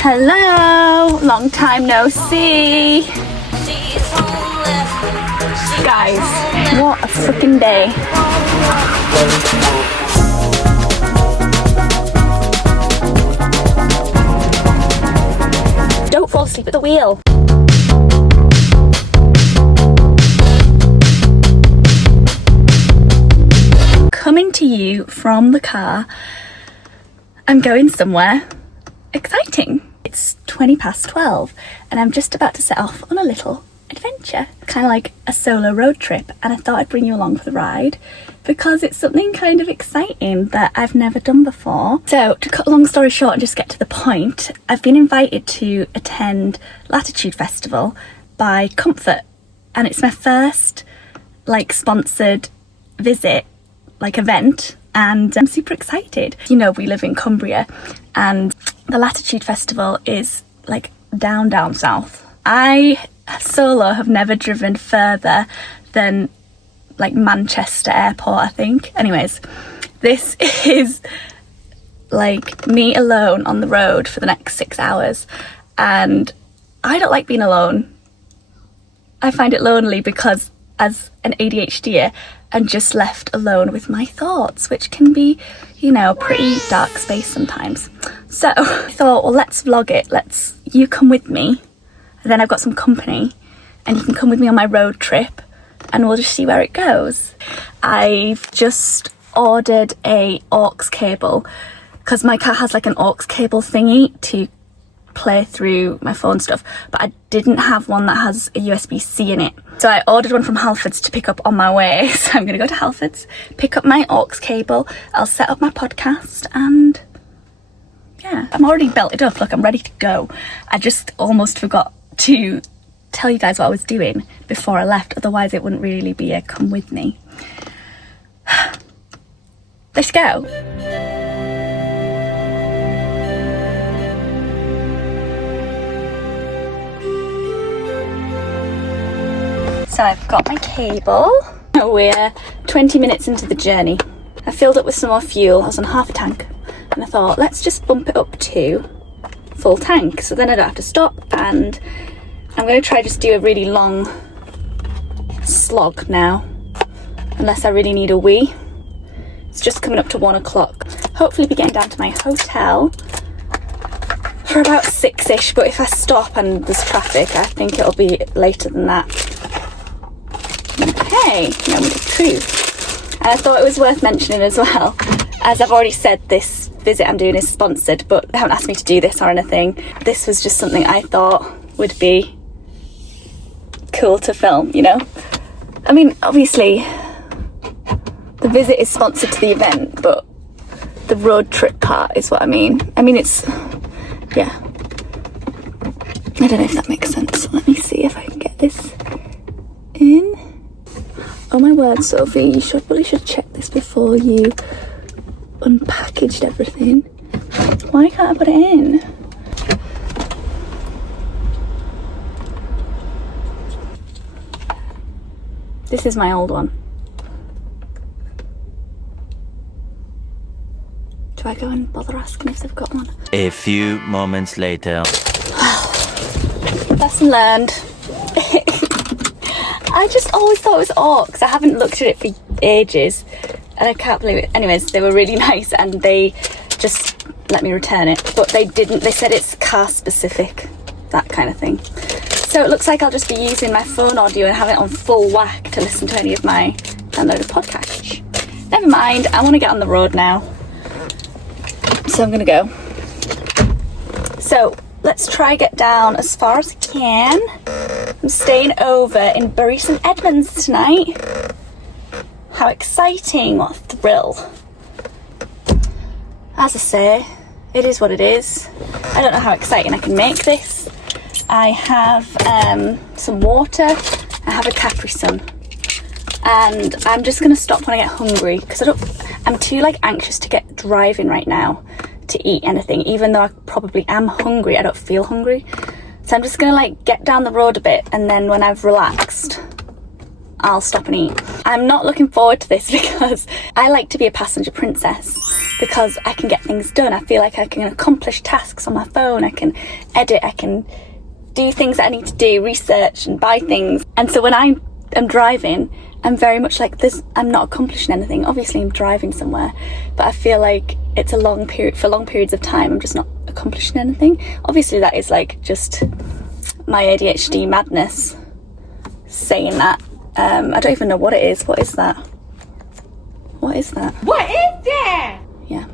Hello, long time no see. Guys, what a freaking day. Don't fall asleep at the wheel. Coming to you from the car. I'm going somewhere exciting. It's 12:20 and I'm just about to set off on a little adventure, kind of like a solo road trip, and I thought I'd bring you along for the ride because it's something kind of exciting that I've never done before. So to cut a long story short and just get to the point, I've been invited to attend Latitude Festival by Comfort, and it's my first like sponsored visit, like event, and I'm super excited. You know, we live in Cumbria and the Latitude Festival is like down south. I solo have never driven further than like Manchester Airport, I think. Anyways, this is like me alone on the road for the next 6 hours, and I don't like being alone. I find it lonely because as an ADHD, I'm just left alone with my thoughts, which can be, you know, a pretty dark space sometimes. So I thought, well, let's vlog it. You come with me, and then I've got some company, and you can come with me on my road trip, and we'll just see where it goes. I've just ordered a aux cable because my car has like an aux cable thingy to play through my phone stuff, but I didn't have one that has a USB-C in it. So I ordered one from Halfords to pick up on my way. So I'm gonna go to Halfords, pick up my aux cable, I'll set up my podcast, and yeah, I'm already belted up, look, I'm ready to go. I just almost forgot to tell you guys what I was doing before I left, otherwise it wouldn't really be a come with me. Let's go. So I've got my cable. We're 20 minutes into the journey. I filled up with some more fuel. I was on half a tank and I thought, let's just bump it up to full tank so then I don't have to stop, and I'm going to try just do a really long slog now, unless I really need a wee. It's just coming up to 1 o'clock. Hopefully be getting down to my hotel for about 6ish, but if I stop and there's traffic, I think it'll be later than that. Okay, moment of truth. And I thought it was worth mentioning as well, as I've already said, this visit I'm doing is sponsored, but they haven't asked me to do this or anything. This was just something I thought would be cool to film, you know? I mean, obviously, the visit is sponsored to the event, but the road trip part is what I mean. I mean, it's, yeah. I don't know if that makes sense. Let me see if I can get this in. Oh my word, Sophie, you probably should check this before you unpackaged everything. Why can't I put it in? This is my old one. Do I go and bother asking if they've got one? A few moments later. Lesson learned. I just always thought it was aux. I haven't looked at it for ages and I can't believe it. Anyways, they were really nice and they just let me return it, but they didn't. They said it's car specific, that kind of thing. So it looks like I'll just be using my phone audio and have it on full whack to listen to any of my downloaded podcasts. Never mind, I want to get on the road now. So I'm gonna go. So let's try get down as far as I can. I'm staying over in Bury St Edmunds tonight. How exciting, what a thrill. As I say, it is what it is. I don't know how exciting I can make this. I have some water, I have a Capri Sun, and I'm just gonna stop when I get hungry because I'm too like anxious to get driving right now to eat anything. Even though I probably am hungry, I don't feel hungry. So I'm just gonna like get down the road a bit, and then when I've relaxed, I'll stop and eat. I'm not looking forward to this because I like to be a passenger princess because I can get things done. I feel like I can accomplish tasks on my phone, I can edit, I can do things that I need to do, research and buy things. And so when I am driving, I'm very much like this. I'm not accomplishing anything. Obviously I'm driving somewhere, but I feel like it's a long period, for long periods of time I'm just not accomplishing anything. Obviously that is like just my ADHD madness saying that. I don't even know what it is. What is that? What is that? What is that? Yeah.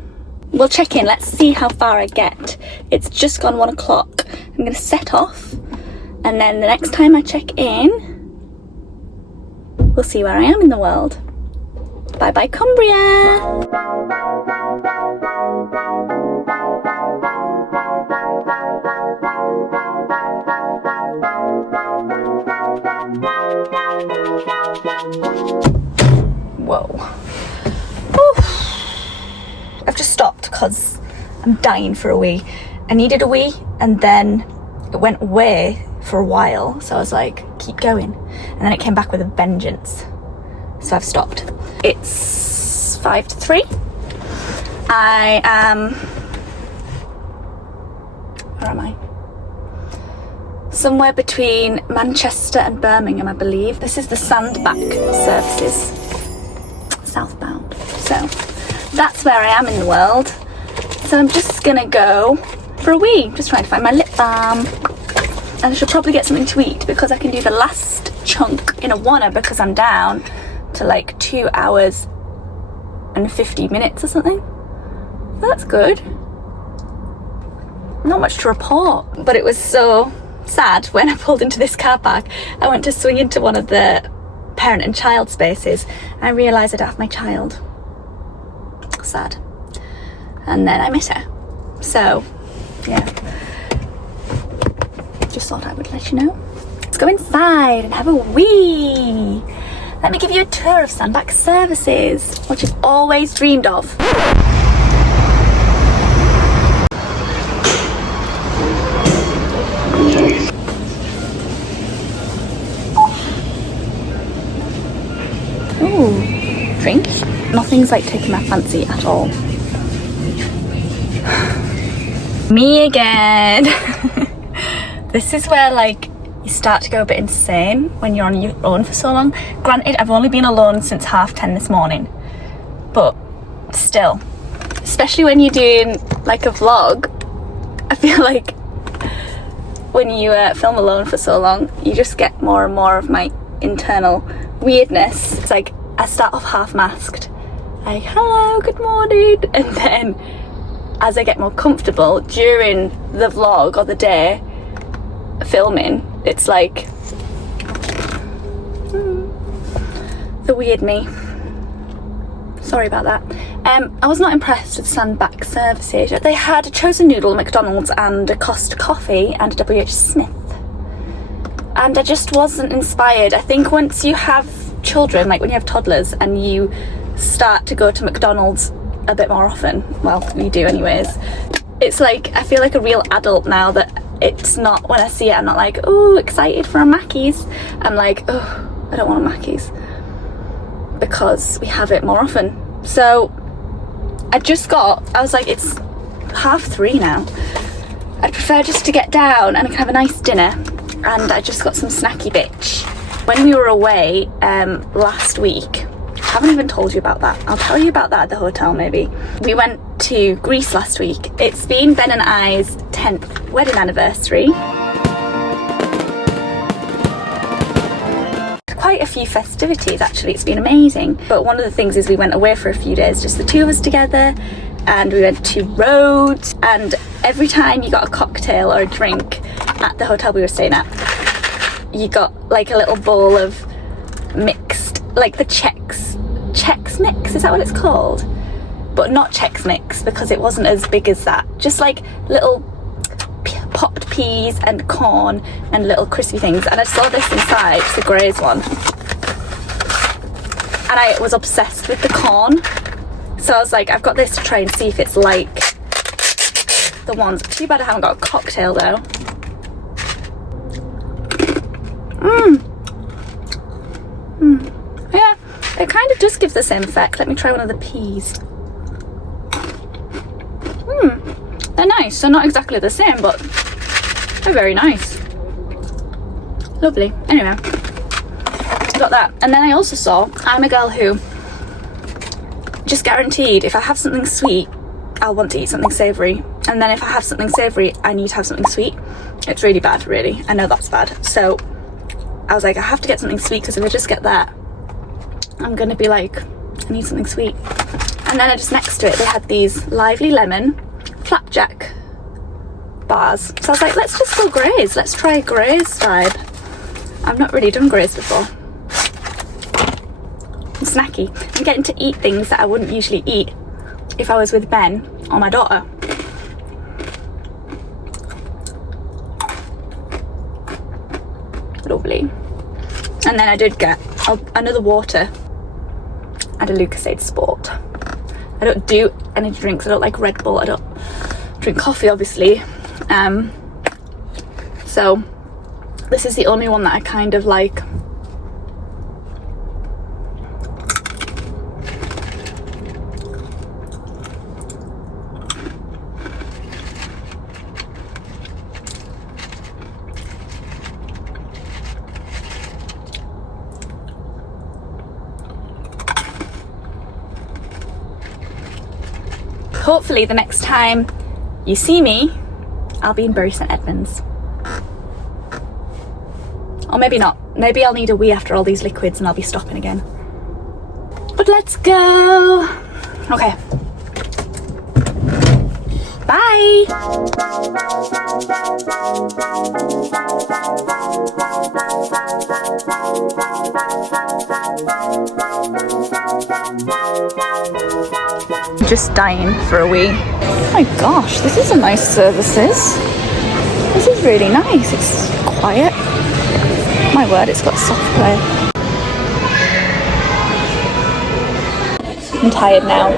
We'll check in. Let's see how far I get. It's just gone 1 o'clock. I'm going to set off, and then the next time I check in, we'll see where I am in the world. Bye bye, Cumbria! Whoa. Oof. I've just stopped because I'm dying for a wee. I needed a wee and then it went away for a while, so I was like, keep going. And then it came back with a vengeance. So I've stopped. It's 5 to 3. I am... Where am I? Somewhere between Manchester and Birmingham, I believe. This is the Sandback services. Southbound. So that's where I am in the world. So I'm just gonna go for a wee. Just trying to find my lip balm. And I should probably get something to eat because I can do the last chunk in a wanna because I'm down to like 2 hours and 50 minutes or something. So that's good. Not much to report, but it was so sad when I pulled into this car park. I went to swing into one of the parent and child spaces and I realised I don't have my child. Sad. And then I miss her. So, yeah. Just thought I would let you know. Let's go inside and have a wee. Let me give you a tour of Sandback Services, which I've always dreamed of. Ooh, drink. Nothing's like taking my fancy at all. Me again. This is where like you start to go a bit insane when you're on your own for so long. Granted, I've only been alone since 10:30 this morning, but still, especially when you're doing like a vlog, I feel like when you film alone for so long, you just get more and more of my internal weirdness. It's like I start off half masked, like hello, good morning, and then as I get more comfortable during the vlog or the day filming, it's like the weird me. Sorry about that. I was not impressed with Sandback Services. They had a chosen noodle, McDonald's, and a Costa coffee and a WH Smith, and I just wasn't inspired. I think once you have children, like when you have toddlers and you start to go to McDonald's a bit more often, well, we do anyways, it's like I feel like a real adult now that it's not, when I see it I'm not like, oh, excited for a Mackey's. I'm like, oh, I don't want a Mackey's, because we have it more often. So I was like, it's 3:30 now. I'd prefer just to get down and I can have a nice dinner, and I just got some snacky bitch. When we were away last week, I haven't even told you about that. I'll tell you about that at the hotel maybe. We went to Greece last week. It's been Ben and I's 10th wedding anniversary. Quite a few festivities actually, it's been amazing. But one of the things is we went away for a few days, just the two of us together, and we went to Rhodes, and every time you got a cocktail or a drink at the hotel we were staying at, you got like a little bowl of mixed, like the Chex mix, is that what it's called? But not Chex mix, because it wasn't as big as that. Just like little popped peas and corn and little crispy things. And I saw this inside, it's the Grey's one, and I was obsessed with the corn. So I was like, I've got this to try and see if it's like the ones. Too bad I haven't got a cocktail though. Yeah, it does give the same effect. Let me try one of the peas. They're nice. They're not exactly the same, but they're very nice. Lovely. Anyway, got that. And then I also saw, I'm a girl who just guaranteed if I have something sweet, I'll want to eat something savoury. And then if I have something savoury, I need to have something sweet. It's really bad, really. I know that's bad. So I was like, I have to get something sweet, because if I just get that, I'm going to be like, I need something sweet. And then just next to it, they had these lively lemon flapjack bars. So I was like, let's just go Grey's. Let's try Grey's vibe. I've not really done Grey's before. I'm snacky. I'm getting to eat things that I wouldn't usually eat if I was with Ben or my daughter. Lovely. And then I did get another water and a Lucasade Sport. I don't do energy drinks. I don't like Red Bull. I don't drink coffee, obviously. So this is the only one that I kind of like. Hopefully the next time you see me, I'll be in Bury St Edmunds. Or maybe not. Maybe I'll need a wee after all these liquids and I'll be stopping again. But let's go. Okay. Bye. Just dying for a wee. Oh my gosh, this is a nice services. This is really nice. It's quiet. My word, it's got soft play. I'm tired now.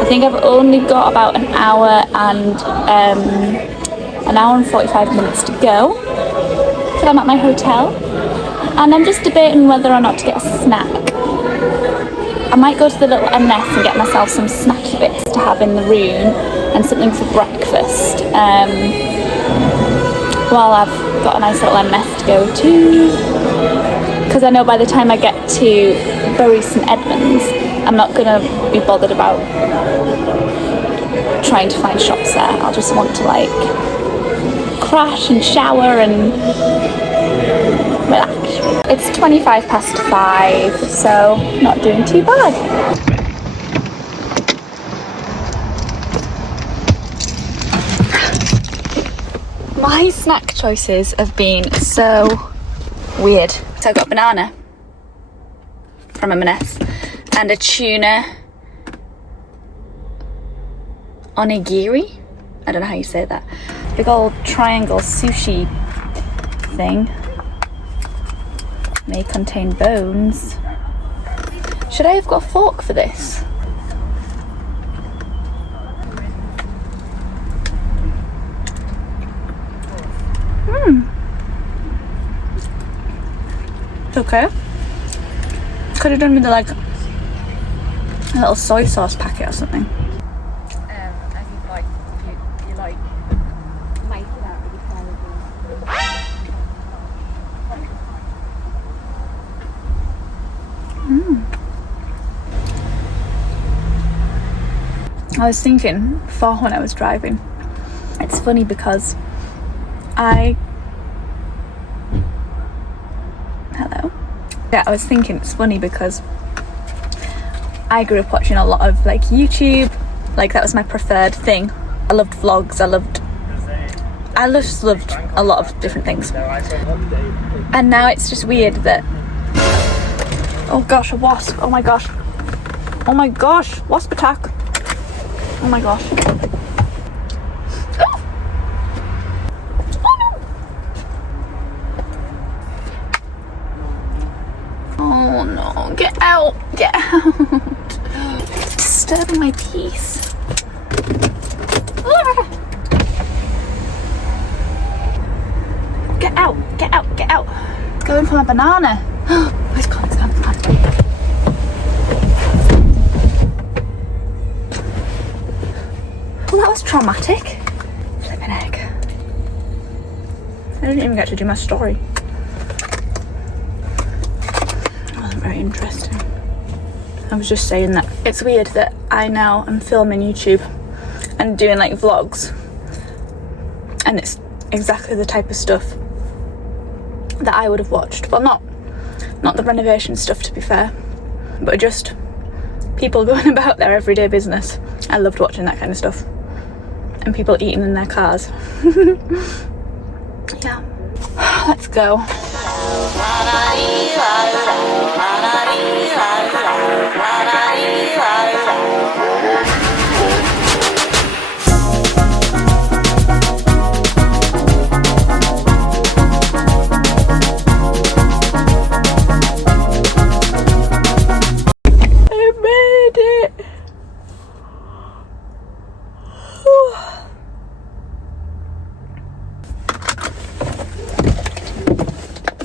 I think I've only got about an hour and 45 minutes to go till I'm at my hotel, and I'm just debating whether or not to get a snack. I might go to the little M&S and get myself some snacky bits to have in the room and something for breakfast. While I've got a nice little M&S to go to, because I know by the time I get to Bury St Edmunds, I'm not going to be bothered about trying to find shops there. I'll just want to like crash and shower and relax. It's 5:25, so not doing too bad. My snack choices have been so weird. So I got a banana from M&S and a tuna onigiri. I don't know how you say that. Big old triangle sushi thing. May contain bones. Should I have got a fork for this? It's okay. Could have done with like a little soy sauce packet or something. I think like you like make it out really I was thinking before when I was driving, it's funny because I was thinking it's funny because I grew up watching a lot of like YouTube, like that was my preferred thing. I loved vlogs, I just loved a lot of different things. And now it's just weird that, oh gosh, a wasp, oh my gosh, wasp attack, oh my gosh. Oh no, get out, it's disturbing my peace. Get out. Going for my banana. It's gone. was traumatic. Flipping heck. I didn't even get to do my story. It wasn't very interesting. I was just saying that it's weird that I now am filming YouTube and doing like vlogs, and it's exactly the type of stuff that I would have watched. Well, not the renovation stuff, to be fair, but just people going about their everyday business. I loved watching that kind of stuff, and people eating in their cars. Yeah, let's go.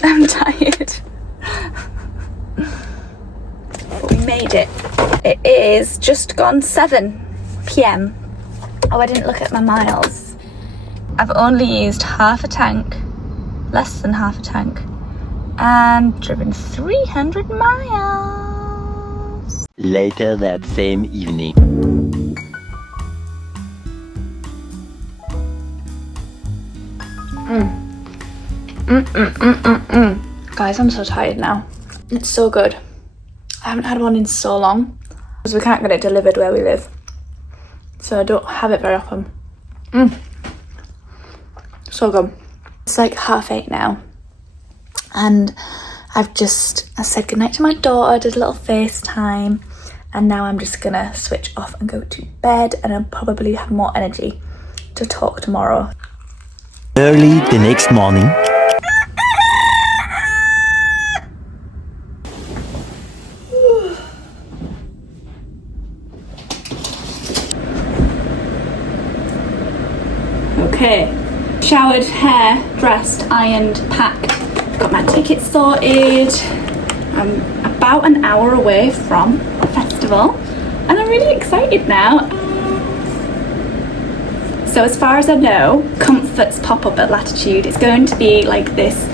I'm tired. But we made it. It is just gone 7 p.m. Oh, I didn't look at my miles. I've only used half a tank, less than half a tank, and driven 300 miles. Later that same evening. Guys, I'm so tired now. It's so good. I haven't had one in so long because we can't get it delivered where we live, so I don't have it very often. So good. It's like 8:30 now, and I said goodnight to my daughter, did a little FaceTime, and now I'm just gonna switch off and go to bed, and I'll probably have more energy to talk tomorrow. Early the next morning. Okay, showered, hair, dressed, ironed, packed, got my ticket sorted. I'm about an hour away from the festival and I'm really excited now. So as far as I know, Comfort's pop-up at Latitude is going to be like this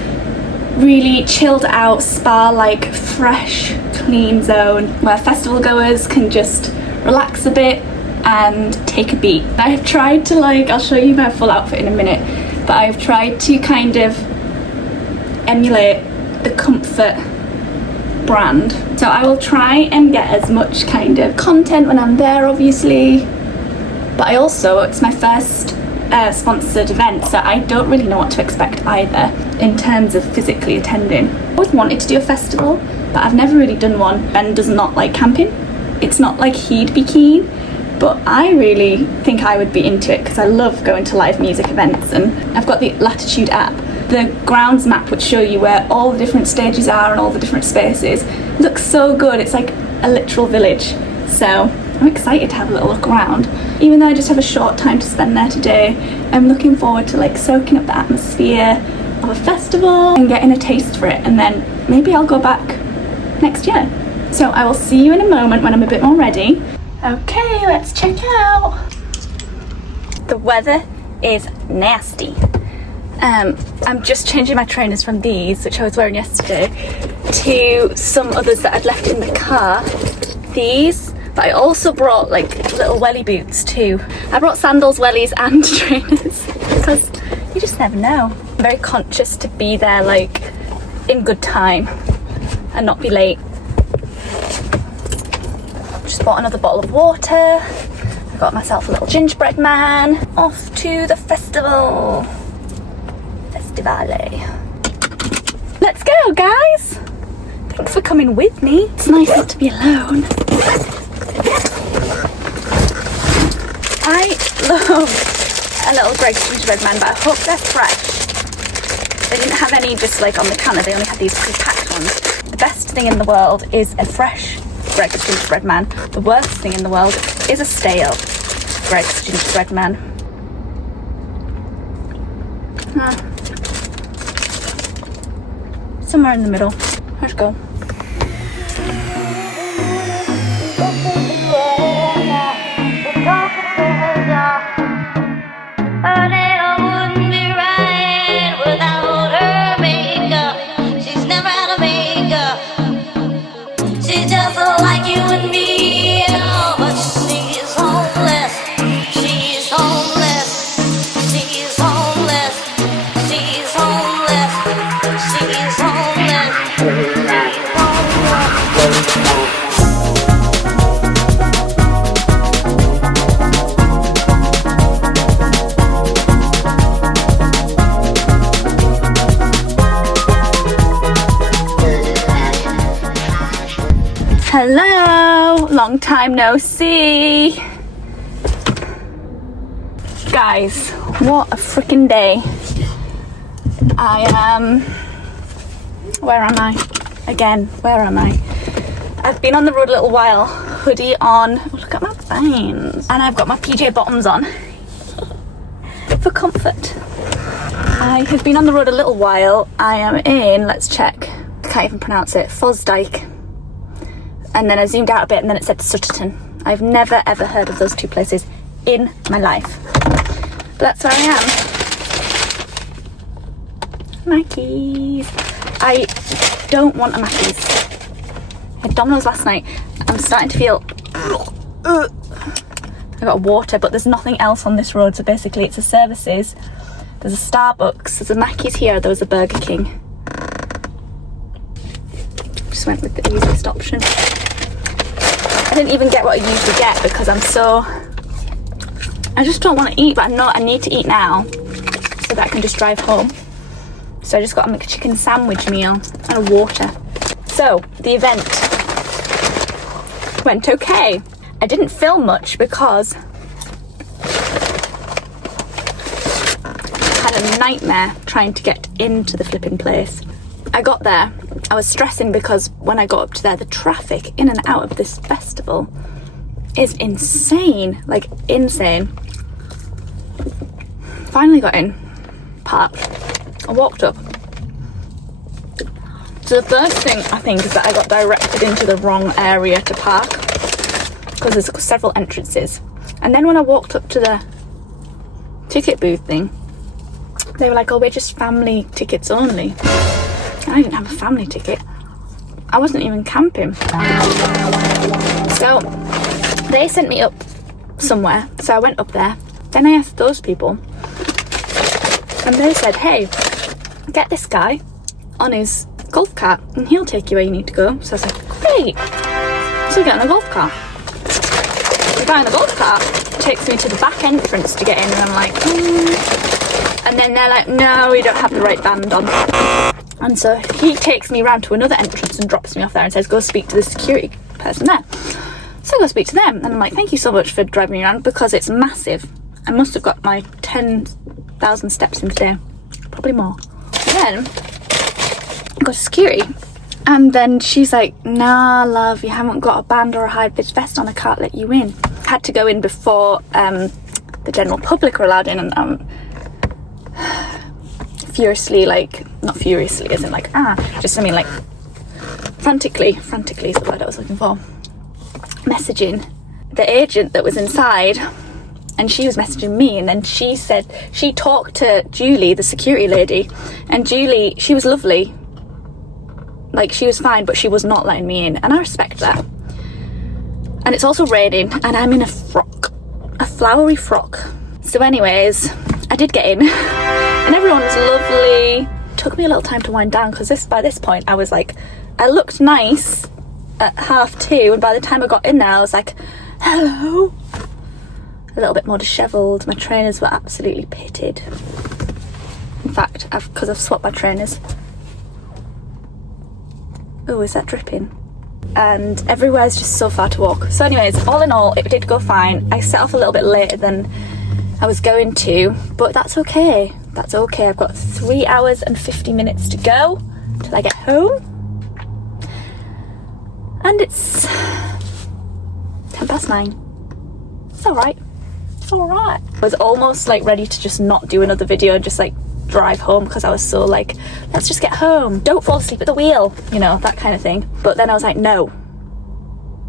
really chilled out spa-like fresh clean zone where festival goers can just relax a bit and take a beat. I've tried to I'll show you my full outfit in a minute, but I've tried to kind of emulate the Comfort brand. So I will try and get as much kind of content when I'm there, obviously, but it's my first sponsored event, so I don't really know what to expect either in terms of physically attending. I always wanted to do a festival, but I've never really done one. Ben does not like camping. It's not like he'd be keen, but I really think I would be into it because I love going to live music events, and I've got the Latitude app. The grounds map would show you where all the different stages are and all the different spaces. It looks so good. It's like a literal village. So I'm excited to have a little look around. Even though I just have a short time to spend there today, I'm looking forward to soaking up the atmosphere of a festival and getting a taste for it, and then maybe I'll go back next year. So I will see you in a moment when I'm a bit more ready. Okay, let's check out. The weather is nasty. I'm just changing my trainers from these, which I was wearing yesterday, to some others that I'd left in the car. These, but I also brought little welly boots too. I brought sandals, wellies and trainers because you just never know. I'm very conscious to be there in good time and not be late. Just bought another bottle of water. I got myself a little gingerbread man. Off to the festival. Festivale. Let's go, guys. Thanks for coming with me. It's nice not to be alone. I love a little Greggs gingerbread man, but I hope they're fresh. They didn't have any just on the counter, they only had these pre-packed ones. The best thing in the world is a fresh Greggs gingerbread man. The worst thing in the world is a stale Greggs gingerbread man. Somewhere in the middle. Let's go. Hello, long time no see. Guys, what a freaking day. Where am I? Again, where am I? I've been on the road a little while, hoodie on. Oh, look at my veins. And I've got my PJ bottoms on for comfort. I have been on the road a little while. I am in, let's check, I can't even pronounce it, Fosdyke. And then I zoomed out a bit and then it said Sutterton. I've never ever heard of those two places in my life. But that's where I am. Mackey's. I don't want a Mackey's. I had Domino's last night. I'm starting to feel... I got water, but there's nothing else on this road. So basically it's a services. There's a Starbucks, there's a Mackey's here, there was a Burger King. Just went with the easiest option. I didn't even get what I usually get because I just don't want to eat, but I need to eat now so that I can just drive home. So I just got a McChicken sandwich meal and a water. So the event went okay. I didn't film much because I had a nightmare trying to get into the flipping place. I got there. I was stressing because when I got up to there, the traffic in and out of this festival is insane, like insane. Finally got in, parked, I walked up. So the first thing I think is that I got directed into the wrong area to park because there's several entrances. And then when I walked up to the ticket booth thing, they were like, oh, we're just family tickets only. I didn't have a family ticket. I wasn't even camping. So they sent me up somewhere. So I went up there. Then I asked those people. And they said, hey, get this guy on his golf cart and he'll take you where you need to go. So I was like, great. So I get on a golf cart. The guy on the golf cart takes me to the back entrance to get in. And I'm like, And then they're like, no, we don't have the right band on. And so he takes me around to another entrance and drops me off there and says, go speak to the security person there. So I go speak to them. And I'm like, thank you so much for driving me around because it's massive. I must have got my 10,000 steps in today. Probably more. Then I go to security. And then she's like, nah, love, you haven't got a band or a high-vis vest on. I can't let you in. I had to go in before the general public were allowed in. And furiously, like, not furiously as in like just I mean like frantically is the word I was looking for, messaging the agent that was inside, and she was messaging me, and then she said she talked to Julie, the security lady, and Julie, she was lovely, like she was fine, but she was not letting me in, and I respect that. And it's also raining and I'm in a frock, a flowery frock. So anyways, I did get in and everyone was lovely. Took me a little time to wind down because by this point I was like, I looked nice at 2:30, and by the time I got in there I was like, hello. A little bit more dishevelled. My trainers were absolutely pitted. In fact, because I've swapped my trainers. Oh, is that dripping? And everywhere's just so far to walk. So anyways, all in all, it did go fine. I set off a little bit later than I was going to, but that's okay. That's okay. I've got 3 hours and 50 minutes to go till I get home. And it's 9:10. It's alright. It's alright. I was almost like ready to just not do another video and just like drive home because I was so like, let's just get home. Don't fall asleep at the wheel, you know, that kind of thing. But then I was like, no.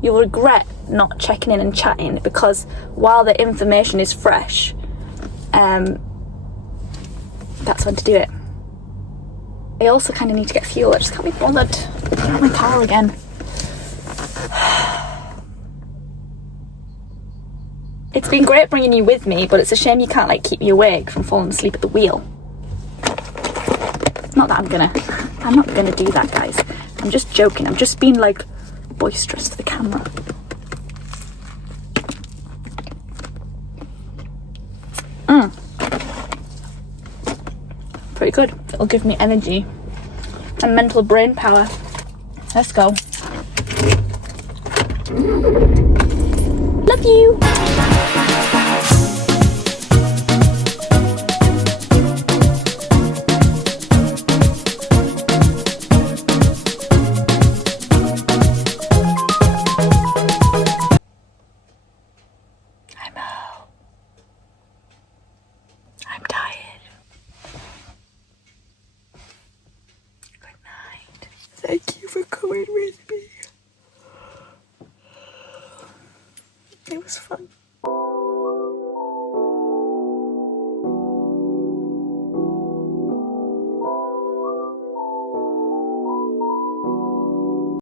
You'll regret not checking in and chatting because while the information is fresh, that's when to do it. I also kind of need to get fuel. I just can't be bothered. I don't have my car again. It's been great bringing you with me, but it's a shame you can't like keep me awake from falling asleep at the wheel. Not that I'm not gonna do that, guys. I'm just joking. I'm just being like boisterous to the camera. Pretty good. It'll give me energy and mental brain power. Let's go. Love you. I'm out. I'm tired. Good night. Thank you for coming with me.